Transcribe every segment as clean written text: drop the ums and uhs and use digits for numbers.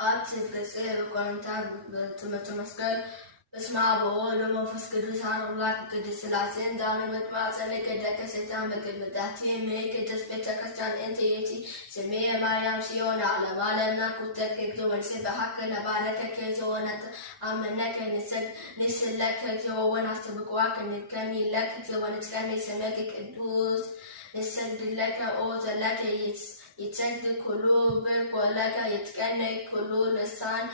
አትፍጽም በቆንታ በትመስገን በስመ አብ ወወልድ ወመንፈስ ቅዱስ አሐዱ አምላክ ቅዱስ ሥላሴ ዛሬ ወጥማጸነ ከደከ ሰይጣን በቅድመታቲ ቅዱስ ቤተ ክርስቲያን እንቲቲ ስሜ ማርያም ሲሆን ዓለም ዓለምና ኩተት ከክጆወንሴ በሐከነ ባረከ ከጆወነት አመነከ ንስለከ ከጆወን አስተብቋ ከንከኒ ለከ ከጆወነት ከኒ ስመክ ቅዱስ ንሰግድለከ ኦ ዘለከ ይትሰግድ ኩሉ ብርክ ወለከ ይትቀነይ ኩሉ ልሳን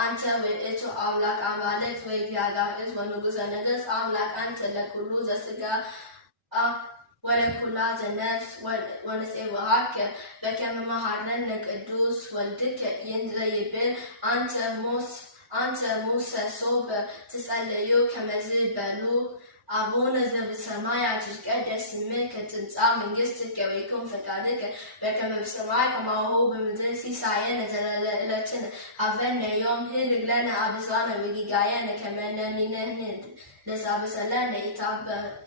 አንተ ውእቱ አምላክ አማልክት ወእግዚአብሔር ወንጉሠ ነገሥት አምላክ አንተ ለኩሉ ዘሥጋ ወለኩላ ዘነፍስ ወንፄውሃከ በከመ መሃረነ ቅዱስ ወልድከ ይንዘ ይብል አንተ ሙሴ ሶበ ትጸልዩ ከመዝ በሉ አቡነ ዘበሰማያት ይትቀደስ ስምከ ትምጻእ መንግሥትከ ወይኩን ፈቃድከ በከመ በሰማይ ከማሁ በምድር ሲሳየነ ዘለለዕለትነ ሀበነ ዮም ኅድግ ለነ አበሳነ ወጌጋየነ ከመ ንሕነኒ ለዘአበሰለነ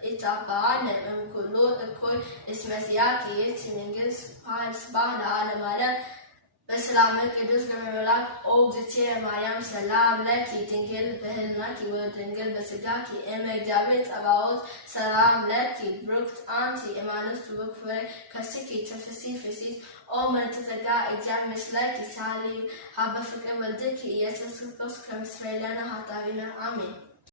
ኢታብአነ እምኩሉ እኩይ እስመ ዚአከ ይእቲ መንግሥት ኃይል ስብሐት ለዓለመ ዓለም በሰላም ቅዱስ ገብረመላክ ኦ እግዝእትየ ማርያም ሰላም ለኪ ድንግል በሕሊናኪ ወድንግል በሥጋኪ እመ እግዚአብሔር ጸባኦት ሰላም ለኪ ብሩክት አንቲ እማንስት ውእቱ ፍሬ ከርሥኪ ትፍሥሒ ፍሥሕት ኦ ምልዕተ ጸጋ እግዚአብሔር ምስለኪ ሳሊ ሀበ ፍቅር ወልድኪ ኢየሱስ ክርስቶስ ከመ ይስረይ ለነ ኃጣውኢነ አሜን።